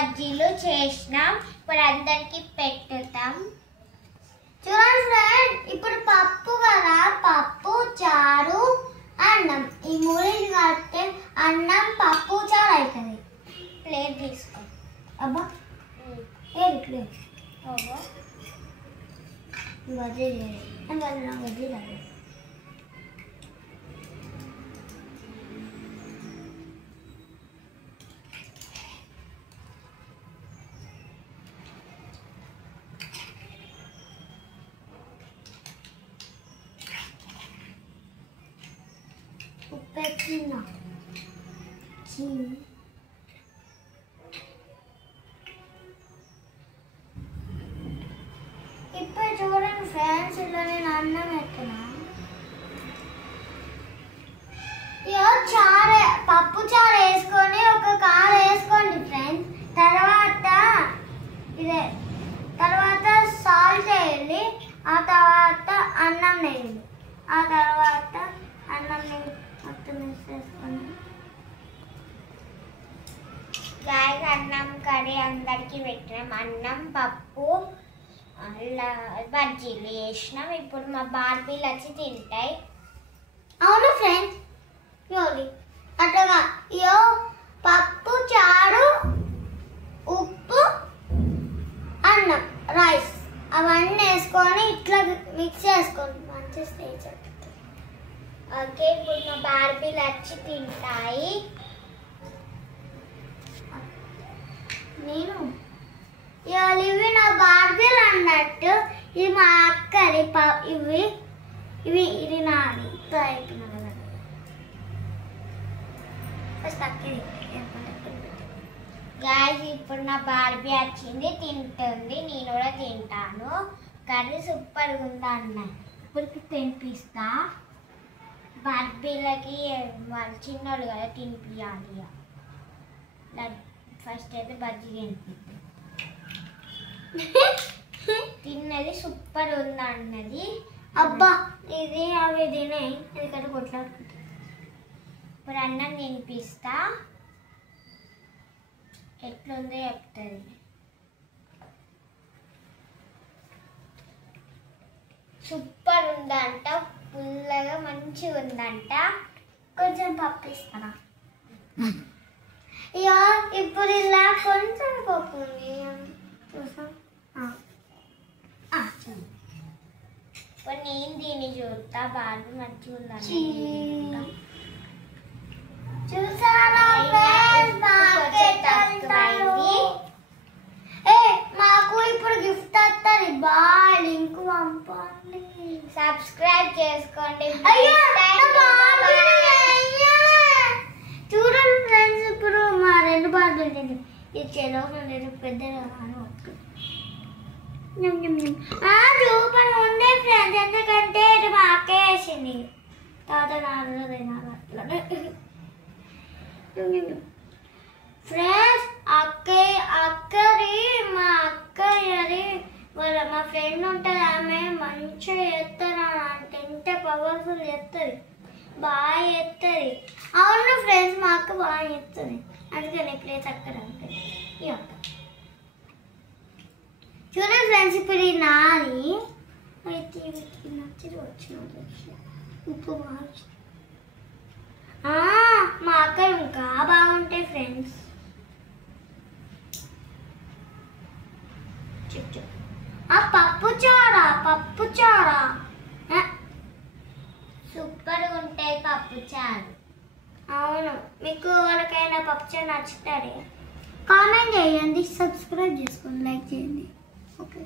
బజ్జీలు చేసినాం. ఇప్పుడు అందరికి పెట్టుతాం. చూడండి ఫ్రెండ్, ఇప్పుడు పప్పు కదా, పప్పు చారు అన్నం, ఈ మూడింటి కలిపితే అన్నం పప్పు చారు అవుతుంది. ప్లేట్ తీసుకో. అబ్బా ఏది ప్లేట్? బజ్జీ బజ్జీ రాదు. ఉప్పెట్టిన ఇప్పుడు చూడండి ఫ్రెండ్స్, ఇలా నేను అన్నం ఎత్తున్నా. చారు, పప్పు చారు వేసుకొని ఒక కారు వేసుకోండి ఫ్రెండ్స్. తర్వాత సాల్ట్ వేయండి, ఆ తర్వాత అన్నం వేయండి, ఆ తర్వాత అన్నం మొత్తం వేసేసుకోండి. గాయస్ అన్నం కర్రీ అందరికి పెట్టినాం. అన్నం పప్పు బజ్జీలు వేసినాం. ఇప్పుడు మా బార్బీలు వచ్చి తింటాయి. అవును ఫ్రెండ్స్, అట్లా పప్పు చారు ఉప్పు అన్నం రైస్ అవన్నీ వేసుకొని ఇట్లా మిక్స్ చేసుకోండి. మంచి స్టేజ్. ఓకే, ఇప్పుడు మా బార్బీలు వచ్చి తింటాయి. నేను ఇవి నా బార్బీలు అన్నట్టు, ఇది మా అక్కది. ఇది నాది. గాయస్ ఇప్పుడు నా బార్బీ వచ్చింది, తింటుంది. నేను కూడా తింటాను. కర్రీ సూపర్గా ఉందా అన్న. ఇప్పుడు తినిపిస్తా. బార్బీలకి వాళ్ళు చిన్నోళ్ళు కదా, తినిపించాలి. ఫస్ట్ అయితే బజ్జీ తినిపిద్దాం. తిన్నది సూపర్ ఉందా అన్నది. అబ్బా ఇది అవి తినే ఎందుకంటే కొట్లాడుకుంటా. ఇప్పుడు అన్నం తినిపిస్తా, ఎట్లుందో చెప్తుంది. సూపర్ ఉందంట, పుల్లగా మంచిగా ఉందంట. కొంచెం పప్పు ఇస్తారా? ఇప్పుడు ఇలా కొంచెం పప్పు ఉంది. ఇప్పుడు నేను దీన్ని చూస్తా, బాగా మంచిగా ఉందండి. చూసారా మాకు ఇప్పుడు గిఫ్ట్ వస్తుంది. బాయ్, లింక్ పంపండి, సబ్స్క్రైబ్ చేసుకోండి. చూడండి ఫ్రెండ్స్, ఇప్పుడు మా రెండు బార్బీలు తింది. ఇది చెలవు పెద్దగా చూపని ఉండే ఫ్రెండ్స్, ఎందుకంటే ఇది మా అక్క వేసింది. తర్వాత నాలుగు తినాలి అట్లా. ఫ్రెండ్స్ అక్కది మా అక్కది మా ఫ్రెండ్ ఉంటుంది, ఆమె మంచిగా చేస్తారు. అంటే ఎంత పవర్ఫుల్ చేస్తుంది, బాగా చేస్తుంది. అవును ఫ్రెండ్స్, మా అక్క బాగా చేస్తుంది, అందుకని ప్లేస్ అక్కడ ఉంటుంది. చూడండి ఫ్రెండ్స్, ఇప్పుడు ఈ నాది అయితే నచ్చి వచ్చిన ఉప్పు బాగా మా అక్క ఇంకా బాగుంటాయి ఫ్రెండ్స్. పప్పు చారా సూపర్ ఉంటాయి పప్పు చారు. అవును, మీకు ఎవరికైనా పప్పు చారు నచ్చుతారే కామెంట్ చేయండి, సబ్స్క్రైబ్ చేసుకోండి, లైక్ చేయండి. ఓకే.